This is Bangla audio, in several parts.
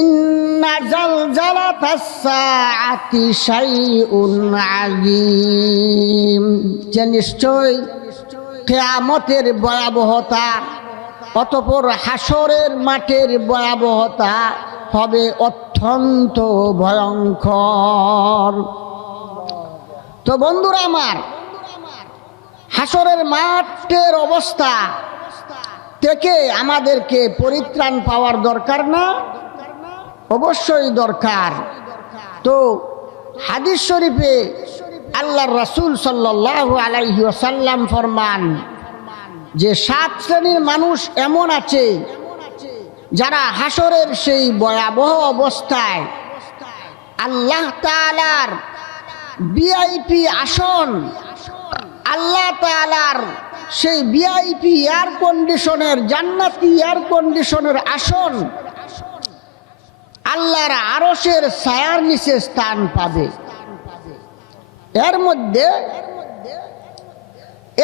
ইন্না জালজালাতাস সাআতি শাইউন আযীম, যে নিশ্চয় কিয়ামতের ভয়াবহতা, অতঃপর হাসরের মাঠের ভয়াবহতা হবে অত্যন্ত ভয়ঙ্কর। তো বন্ধুরা আমার, হাসরের মাঠের অবস্থা থেকে আমাদেরকে পরিত্রাণ পাওয়ার দরকার না? অবশ্যই দরকার। তো হাদিস শরীফে আল্লাহর রাসূল সাল্লাল্লাহু আলাইহি ওয়াসাল্লাম ফরমান যে 7 শ্রেণীর মানুষ এমন আছে যারা হাসরের সেই ভয়াবহ অবস্থায় আল্লাহ তাআলার ভিআইপি আসন, আল্লাহ তাআলার সেই ভিআইপি এয়ার কন্ডিশনের, জান্নাতি এয়ার কন্ডিশনের আসন আল্লাহর আরশের ছায়ার নিচে স্থান পাবে। এর মধ্যে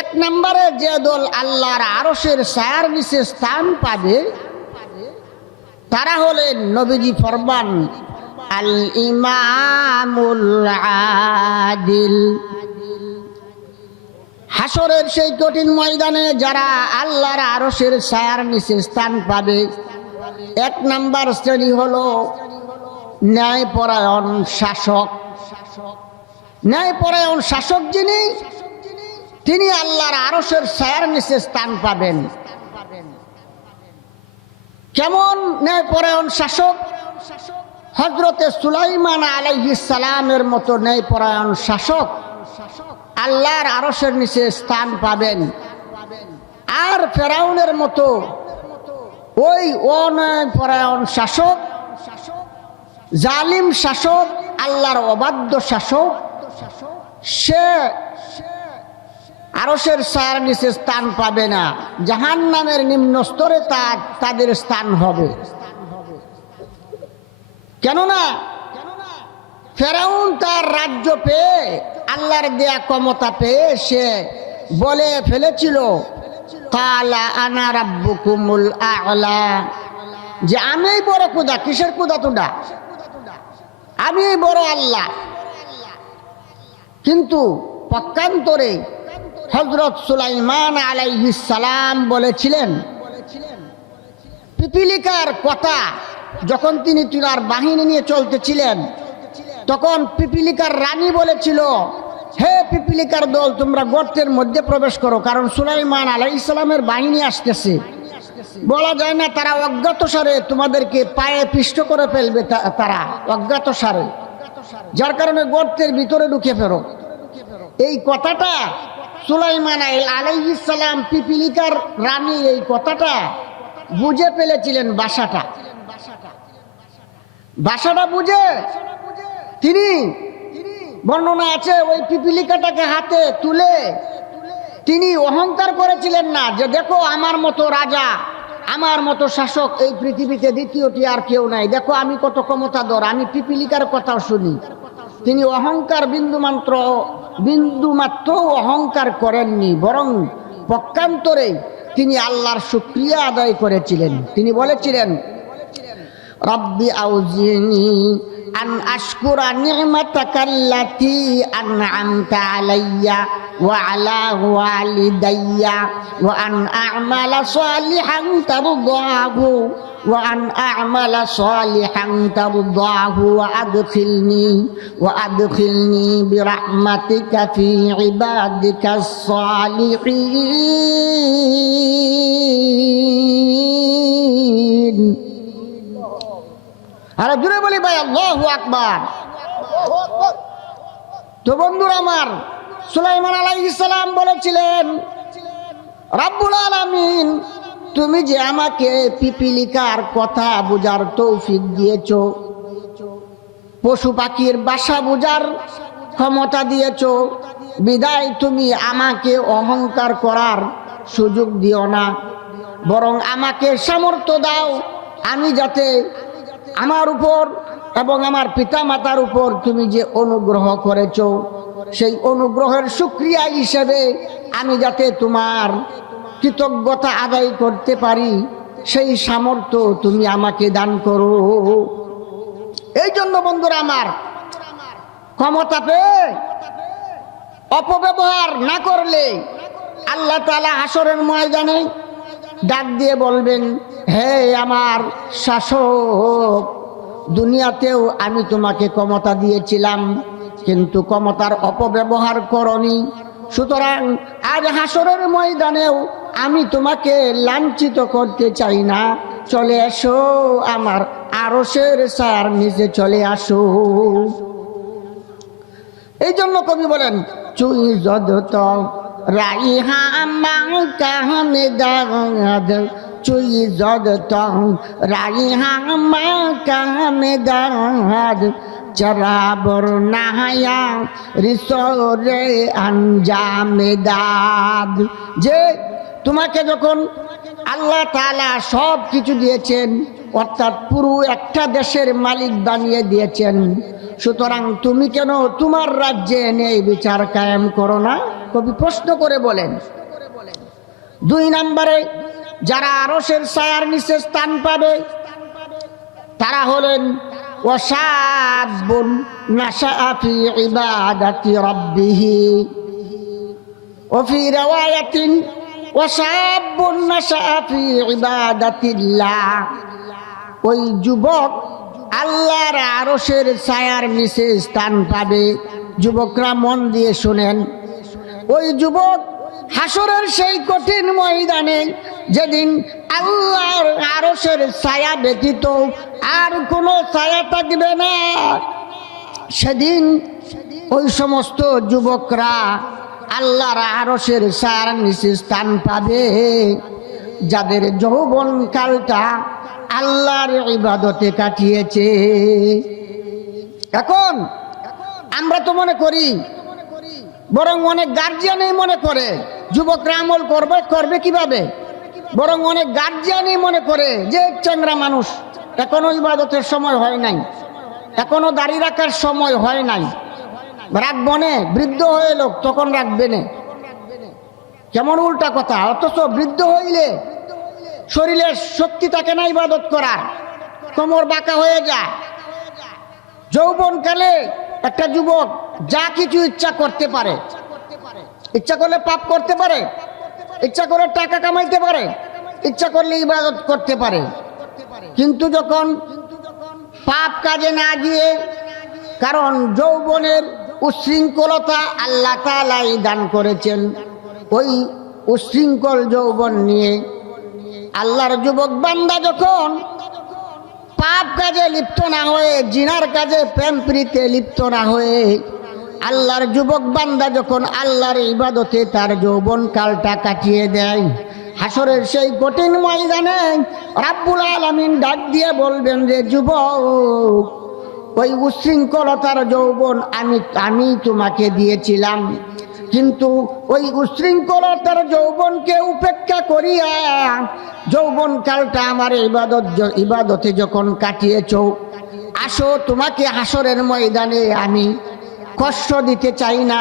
1 নম্বরে যে দল আল্লাহর আরশের ছায়ার নিচে স্থান পাবে তারা হলেন, নবীজি ফরমান, আল ইমামুল আদিল। হাসরের সেই কঠিন ময়দানে যারা আল্লাহর আরশের ছায়ার নিচে স্থান পাবে, 1 নম্বর শ্রেণী হলো ন্যায়পরায়ণ শাসক। ন্যায়পরায়ণ শাসক যিনি, তিনি আল্লাহর আরশের ছায়ার নিচে স্থান পাবেন। কেমন ন্যায়পরায়ণ শাসক? হযরতে সুলাইমান আলাইহিস সালামের মতো ন্যায়পরায়ণ শাসক আল্লাহর আরশের নিচে স্থান পাবেন। আর ফেরাউনের মতো ওই অন্যায়পরায়ণ শাসক, জালিম শাসক, আল্লাহর অবাধ্য শাসক, সে আরশের ছায়ার নিচে স্থান পাবে না। জাহান্নামের নিম্ন স্তরে তাদের স্থান হবে। কেননা ফেরাউন তার রাজ্য পেয়ে, আল্লাহর দেয়া ক্ষমতা পেয়ে সে বলে ফেলেছিল, কালা আনা রাব্বুকুমুল আ'লা, যে আমি বড় খোদা। কিসের খোদা? তোডা আমি বড় আল্লাহ। কিন্তু পক্ষান্তরে হযরত সুলাইমান আলাইহিস সালাম বলেছিলেন, পিপিলিকার কথা যখন তিনি তার বাহিনী নিয়ে চলতেছিলেন, তখন পিপিলিকার রানী বলেছিল, হে পিপিলিকার দল, তোমরা গর্তের মধ্যে প্রবেশ করো, কারণ সুলাইমান আলাইহিস সালামের বাহিনী আসতেছে। বলা যায় না, তারা অজ্ঞাতসারে তোমাদেরকে পায়ে পিষ্ট করে ফেলবে, তারা অজ্ঞাতসারে, যার কারণে গর্তের ভিতরে ঢুকে ফেরো। এই কথাটা সুলাইমান আলাইহিস সালাম, পিপিলিকার রানী এই কথাটা বুঝে ফেলেছিলেন। ভাষাটা বুঝে তিনি, বর্ণনা আছে, ওই পিপিলিকাটাকে হাতে তুলে তিনি অহংকার করেছিলেন না, যে দেখো আমার মতো রাজা, আমার মতো শাসক এই পৃথিবীতে দ্বিতীয়টি আর কেউ নাই, দেখো আমি কত ক্ষমতাধর, আমি পিপিলিকার কথাও শুনি। তিনি অহংকার বিন্দুমাত্র অহংকার করেননি, বরং পক্ষান্তরে তিনি আল্লাহর শুকরিয়া আদায় করেছিলেন। তিনি বলেছিলেন, রব্বি আউজিনি আন আশকুরা নি'মাতাকাল্লাতী আন'আমতা আলাইয়া ওয়া আলা ওয়ালিদাইয়া ওয়া আন আ'মালা সালিহান তারদাহু ওয়া আদখিলনি বিরাহমাতিকা ফি ইবাদিকাস সালিহিন। আরে জুড়ে বলি ভাই, আল্লাহু আকবার। তো বন্ধুরা আমার, সুলাইমান আলাইহিস সালাম বলেছিলেন, রব্বুল আলামিন, তুমি যে আমাকে পিপিলিকার কথা বুঝার তৌফিক দিয়েছো, পশু পাখির বাসা বুঝার ক্ষমতা দিয়েছো, বিদায় তুমি আমাকে অহংকার করার সুযোগ দিও না, বরং আমাকে সামর্থ্য দাও, আমি যাতে আমার উপর এবং আমার পিতা মাতার উপর তুমি যে অনুগ্রহ করেছো, সেই অনুগ্রহের শুকরিয়া হিসেবে আমি যাতে তোমার কৃতজ্ঞতা আদায় করতে পারি, সেই সামর্থ্য তুমি আমাকে দান করো। এই জন্য বন্ধুরা আমার, ক্ষমতা পেয়ে অপব্যবহার না করলে আল্লাহ তাআলা হাসরের ময়দানে ডাক দিয়ে বলবেন, হে আমার শাসক, দুনিয়াতেও আমি তোমাকে ক্ষমতা দিয়েছিলাম, কিন্তু ক্ষমতার অপব্যবহার করনি, সুতরাং আজ হাসরের ময়দানেও আমি তোমাকে লাঞ্ছিত করতে চাই না, চলে এসো আমার আরশের ছায়ার নিচে চলে আসো। এই জন্য কবি বলেন, চুই যদত রাইহা মাকামে দাদ, চুই যদত রাইহা মাকামে দাদ, চরাবর নাহায়া রিসরে আঞ্জামে দাদ। যে তোমাকে যখন আল্লাহ তাআলা সব কিছু দিয়েছেন, অর্থাৎ পুরো একটা দেশের মালিক বানিয়ে দিয়েছেন, সুতরাং তুমি কেন তোমার রাজ্যে এনে বিচার কায়েম করো না? কবি প্রশ্ন করে বলেন। 2 নম্বরে যারা আরশের ছায়ার নিচে স্থান পাবে তারা হলেন ওয়াশাবুন নাশাআ ফি ইবাদাতি রাব্বিহি, ওয়া ফি riwayatin ওয়াশাবুন নাশাআ ফি ইবাদাতিল্লাহ। ওই যুবক আল্লাহর আরশের ছায়ার নিচে স্থান পাবে। যুবকরা মন দিয়ে শুনেন, ওই যুবক হাসরের সেই কঠিন ময়দানে, যেদিন আল্লাহর আরশের ছায়া ব্যতীত আর কোনো ছায়া থাকবে না, সেদিন ওই সমস্ত যুবকরা আল্লাহর আরশের ছায়ার নিচে স্থান পাবে, যাদের যৌবন কালটা আল্লাহর ইবাদতে কাটিয়েছে। এখন আমরা তো মনে করি, বরং অনেক গার্জিয়ানই মনে করে যুবকরা আমল করবে কিভাবে, বরং অনেক গার্জিয়ানই মনে করে যে চ্যাংরা মানুষ, এখনো ইবাদতের সময় হয় নাই, এখনো দাড়ি রাখার সময় হয় নাই, রাখবো নে, বৃদ্ধ হয়ে লোক তখন রাখবে না। কেমন উল্টা কথা! অথচ বৃদ্ধ হইলে শরীরের শক্তি থাকে না ইবাদত করার, কোমর বাঁকা হয়ে যায়। যৌবনকালে একটা যুবক যা কিছু ইচ্ছা করতে পারে, ইচ্ছা করলে পাপ করতে পারে, ইচ্ছা করে টাকা কামাইতে পারে, ইচ্ছা করলে ইবাদত করতে পারে। কিন্তু যখন পাপ কাজে না গিয়ে, কারণ যৌবনের উশৃঙ্খলতা আল্লাহ তাআলাই দান করেছেন, ওই উশৃঙ্খল যৌবন নিয়ে আল্লাহর যুবক বান্দা যখন পাপ কাজে লিপ্ত না হয়ে, জিনার কাজে প্রেম প্রীতিতে লিপ্ত না হয়ে, আল্লাহর যুবক বান্দা যখন আল্লাহর ইবাদতে তার যৌবন কালটা কাটিয়ে দেয়, হাসরের সেই কঠিন ময়দানে রাব্বুল আলামিন ডাক দিয়ে বলবেন যে, যুবক, ওই উশৃঙ্খলতার যৌবন আমি তোমাকে দিয়েছিলাম, কিন্তু ওই উশৃঙ্খলতার যৌবনকে উপেক্ষা করিয়া যৌবন কালটা আমার ইবাদতে যখন কাটিয়েছ, আসো তোমাকে হাসরের ময়দানে আমি কষ্ট দিতে চাই না,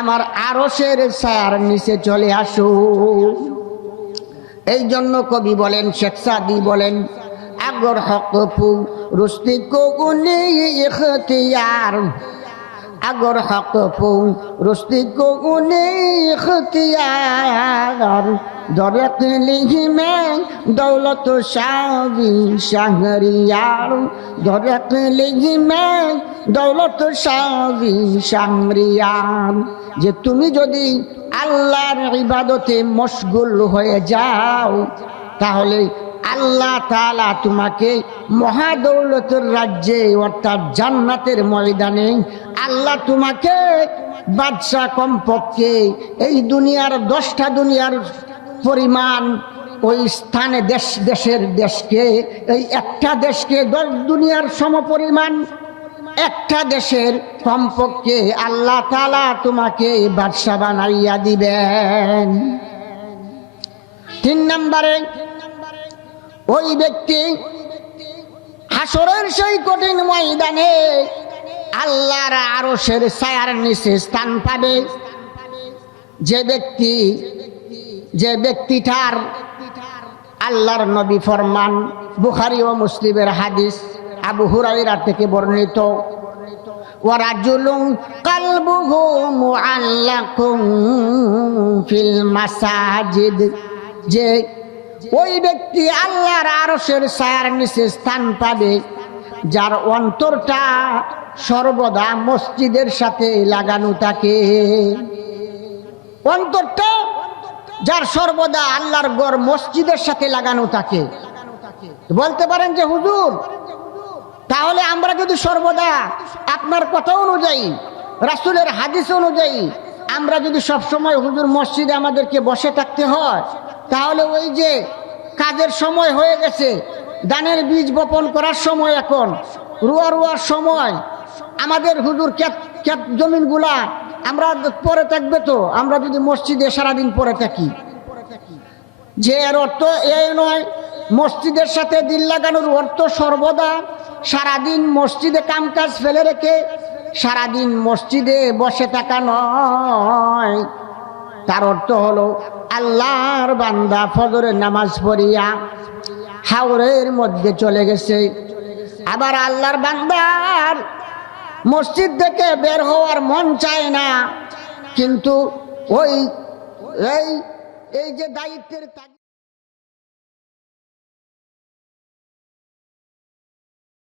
আমার আরশের ছায়ার নিচে চলে আসো। এই জন্য কবি বলেন, শেখ সাদি বলেন, আগর হক পু রুস্তি কো উনি ইখতিয়ার, আগর হক পু রুস্তি কো উনি ইখতিয়ার, দরক লিহি মে দৌলত শাহি শাহরিয়ার, দরক লিহি মে দৌলত শাহি শাহরিয়ার। যে তুমি যদি আল্লাহর ইবাদতে মশগুল হয়ে যাও, তাহলে আল্লাহ তাআলা তোমাকে মহাদৌলতের রাজ্যে, অর্থাৎ জান্নাতের ময়দানে আল্লাহ তোমাকে বাদশা কমপক্ষে এই দুনিয়ার 10টা দুনিয়ার পরিমাণ, ওই স্থানে দেশকে, এই একটা দেশকে 10 দুনিয়ার সমপরিমাণ একটা দেশের কমপক্ষে আল্লাহ তাআলা তোমাকে বাদশা বানাইয়া দিবেন। 3 নম্বরে, ওই ব্যক্তি হাসরের সেই কঠিন ময়দানে আল্লাহর আরশের ছায়ার নিচে স্থান পাবে, যে ব্যক্তিটার আল্লাহর নবী ফরমান, বুখারী ও মুসলিমের হাদিস, আবু হুরায়রা থেকে বর্ণিত, ওয়া রাজুলুন কালবুহু মুআল্লাকুন ফিল মাসাজিদ, যে ওই ব্যক্তি আল্লাহর আরশের ছায়ার নিচে স্থান পাবে যার অন্তরটা সর্বদা মসজিদের সাথে লাগানো থাকে। অন্তরটা যার সর্বদা আল্লাহর ঘর মসজিদের সাথে লাগানো থাকে। বলতে পারেন যে হুজুর, তাহলে আমরা যদি সর্বদা আপনার কথা অনুযায়ী, রাসূলের হাদিস অনুযায়ী আমরা যদি সব সময় হুজুর মসজিদে আমাদেরকে বসে থাকতে হয়, তাহলে ওই যে কাজের সময় হয়ে গেছে, ধানের বীজ বপন করার সময়, এখন রোয়ার সময়, আমাদের হুজুর ক্ষেত জমিনগুলা আমরা পরে থাকবে, তো আমরা যদি মসজিদে সারাদিন পরে থাকি, যে এর অর্থ এই নয় মসজিদের সাথে দিল লাগানোর অর্থ সর্বদা সারাদিন মসজিদে কামকাজ ফেলে রেখে সারাদিন মসজিদে বসে থাকা নয়। তার অর্থ হলো আল্লাহর বান্দা ফজরের নামাজ পড়িয়া হাওরের মধ্যে চলে গেছে, আবার আল্লাহর বান্দার মসজিদ থেকে বের হওয়ার মন চায় না, কিন্তু এই যে দায়িত্বের